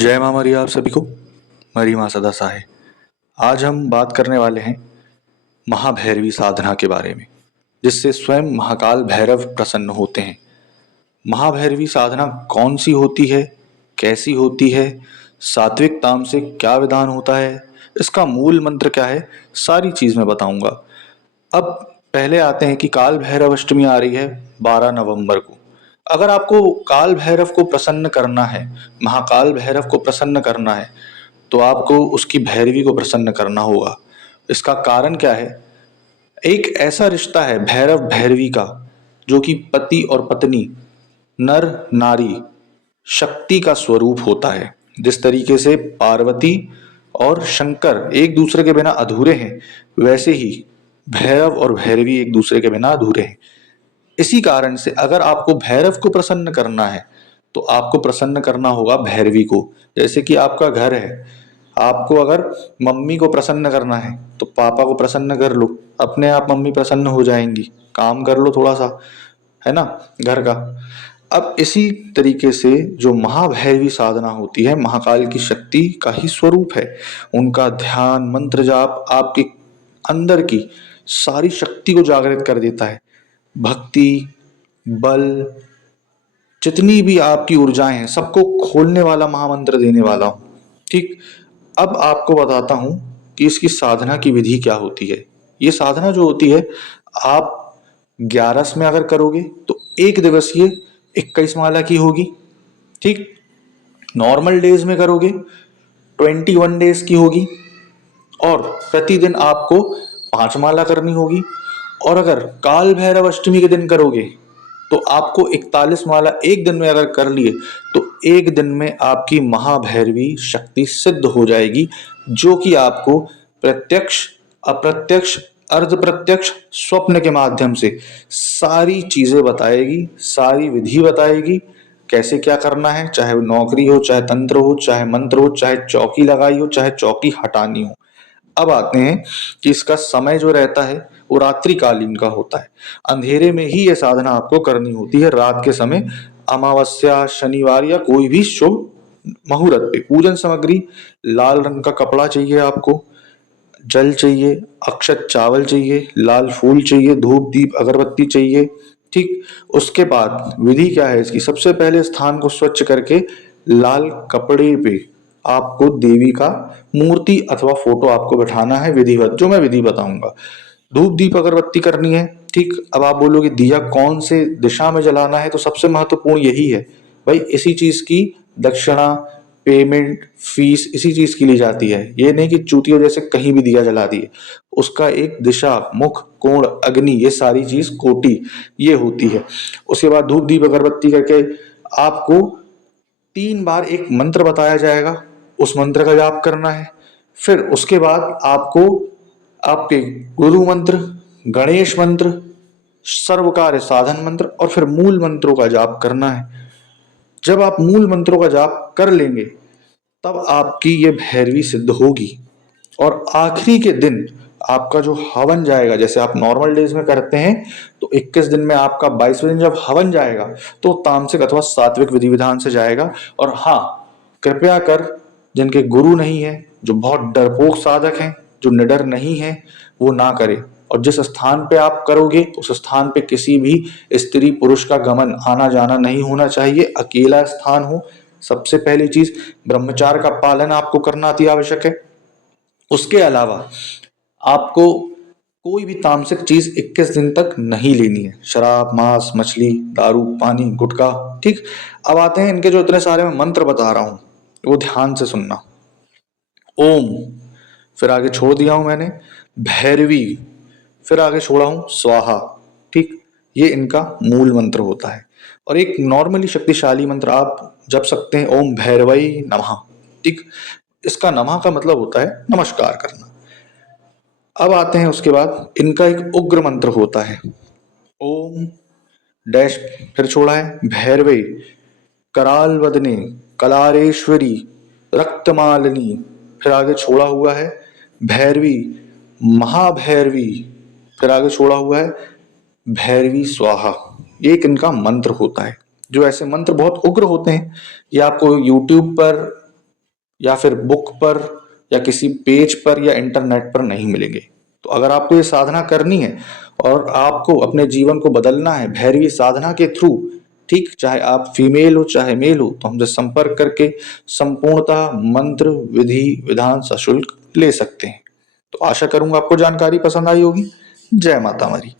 जय माँ मरिया आप सभी को। मरी माँ सदा सहाय। आज हम बात करने वाले हैं महाभैरवी साधना के बारे में, जिससे स्वयं महाकाल भैरव प्रसन्न होते हैं। महाभैरवी साधना कौन सी होती है, कैसी होती है, सात्विक ताम से क्या विधान होता है, इसका मूल मंत्र क्या है, सारी चीज मैं बताऊंगा। अब पहले आते हैं कि काल भैरव अष्टमी आ रही है 12 नवंबर को। अगर आपको काल भैरव को प्रसन्न करना है, महाकाल भैरव को प्रसन्न करना है, तो आपको उसकी भैरवी को प्रसन्न करना होगा। इसका कारण क्या है? एक ऐसा रिश्ता है भैरव भैरवी का, जो कि पति और पत्नी, नर नारी, शक्ति का स्वरूप होता है। जिस तरीके से पार्वती और शंकर एक दूसरे के बिना अधूरे हैं, वैसे ही भैरव और भैरवी एक दूसरे के बिना अधूरे हैं। इसी कारण से अगर आपको भैरव को प्रसन्न करना है, तो आपको प्रसन्न करना होगा भैरवी को। जैसे कि आपका घर है, आपको अगर मम्मी को प्रसन्न करना है तो पापा को प्रसन्न कर लो, अपने आप मम्मी प्रसन्न हो जाएंगी। काम कर लो थोड़ा सा, है ना, घर का। अब इसी तरीके से जो महाभैरवी साधना होती है, महाकाल की शक्ति का ही स्वरूप है। उनका ध्यान मंत्र जाप आपके अंदर की सारी शक्ति को जागृत कर देता है। भक्ति, बल, जितनी भी आपकी ऊर्जाएं हैं, सबको खोलने वाला महामंत्र देने वाला हूं। ठीक। अब आपको बताता हूं कि इसकी साधना की विधि क्या होती है। ये साधना जो होती है, आप 11 में अगर करोगे तो एक दिवसीय 21 माला की होगी। ठीक। नॉर्मल डेज में करोगे 21 डेज की होगी, और प्रतिदिन आपको 5 माला करनी होगी। और अगर काल भैरव अष्टमी के दिन करोगे तो आपको 41 माला एक दिन में अगर कर लिए तो एक दिन में आपकी महाभैरवी शक्ति सिद्ध हो जाएगी, जो कि आपको प्रत्यक्ष, अप्रत्यक्ष, अर्ध प्रत्यक्ष, स्वप्न के माध्यम से सारी चीजें बताएगी, सारी विधि बताएगी, कैसे क्या करना है। चाहे वो नौकरी हो, चाहे तंत्र हो, चाहे मंत्र हो, चाहे चौकी लगाई हो, चाहे चौकी हटानी हो। अब आते हैं कि इसका समय जो रहता है वो रात्रिकालीन का होता है। अंधेरे में ही ये साधना आपको करनी होती है, रात के समय, अमावस्या, शनिवार या कोई भी शुभ मुहूर्त पे। पूजन सामग्री: लाल रंग का कपड़ा चाहिए आपको, जल चाहिए, अक्षत चावल चाहिए, लाल फूल चाहिए, धूप दीप अगरबत्ती चाहिए। ठीक। उसके बाद विधि क्या है इसकी? सबसे पहले स्थान को स्वच्छ करके लाल कपड़े पे आपको देवी का मूर्ति अथवा फोटो आपको बैठाना है, विधिवत, जो मैं विधि बताऊंगा। धूप दीप अगरबत्ती करनी है। ठीक। अब आप बोलोगे दिया कौन से दिशा में जलाना है, तो सबसे महत्वपूर्ण यही है भाई। इसी चीज की दक्षिणा, पेमेंट, फीस इसी चीज की ली जाती है। ये नहीं कि चूतियों जैसे कहीं भी दिया जला दिए। उसका एक दिशा, मुख, कोण, अग्नि, ये सारी चीज कोटि ये होती है। उसके बाद धूप दीप अगरबत्ती करके आपको 3 बार एक मंत्र बताया जाएगा, उस मंत्र का जाप करना है। फिर उसके बाद आपको आपके गुरु मंत्र, गणेश मंत्र, सर्व कार्य साधन मंत्र और फिर मूल मंत्रों का जाप करना है। जब आप मूल मंत्रों का जाप कर लेंगे, तब आपकी ये भैरवी सिद्ध होगी। और आखिरी के दिन आपका जो हवन जाएगा, जैसे आप नॉर्मल डेज में करते हैं, तो 21 दिन में आपका 22वें दिन जब हवन जाएगा तो तामसिक अथवा सात्विक विधि विधान से जाएगा। और हाँ, कृपया कर, जिनके गुरु नहीं है, जो बहुत डरपोक साधक हैं, जो निडर नहीं है, वो ना करे। और जिस स्थान पे आप करोगे उस स्थान पे किसी भी स्त्री पुरुष का गमन आना जाना नहीं होना चाहिए, अकेला स्थान हो। सबसे पहली चीज, ब्रह्मचार्य का पालन आपको करना अति आवश्यक है। उसके अलावा आपको कोई भी तामसिक चीज 21 दिन तक नहीं लेनी है। शराब, मांस, मछली, दारू, पानी, गुटखा। ठीक। अब आते हैं इनके जो इतने सारे मैं मंत्र बता रहा हूं, वो ध्यान से सुनना। ओम, फिर आगे छोड़ दिया हूं मैंने भैरवी, फिर आगे छोड़ा हूं स्वाहा। ठीक। ये इनका मूल मंत्र होता है। और एक नॉर्मली शक्तिशाली मंत्र आप जप सकते हैं, ओम भैरवई नमः। ठीक। इसका नमः का मतलब होता है नमस्कार करना। अब आते हैं उसके बाद इनका एक उग्र मंत्र होता है। ओम डैश, फिर छोड़ा है भैरवे, कराल वदने, कलारेश्वरी, रक्तमालिनी, फिर आगे छोड़ा हुआ है भैरवी, महाभैरवी, फिर आगे छोड़ा हुआ है भैरवी स्वाहा। ये एक इनका मंत्र होता है। जो ऐसे मंत्र बहुत उग्र होते हैं, ये आपको यूट्यूब पर या फिर बुक पर या किसी पेज पर या इंटरनेट पर नहीं मिलेंगे। तो अगर आपको ये साधना करनी है और आपको अपने जीवन को बदलना है भैरवी साधना के थ्रू, ठीक, चाहे आप फीमेल हो चाहे मेल हो, तो हमसे संपर्क करके संपूर्णतः मंत्र विधि विधान सशुल्क ले सकते हैं। तो आशा करूंगा आपको जानकारी पसंद आई होगी। जय माता मरी।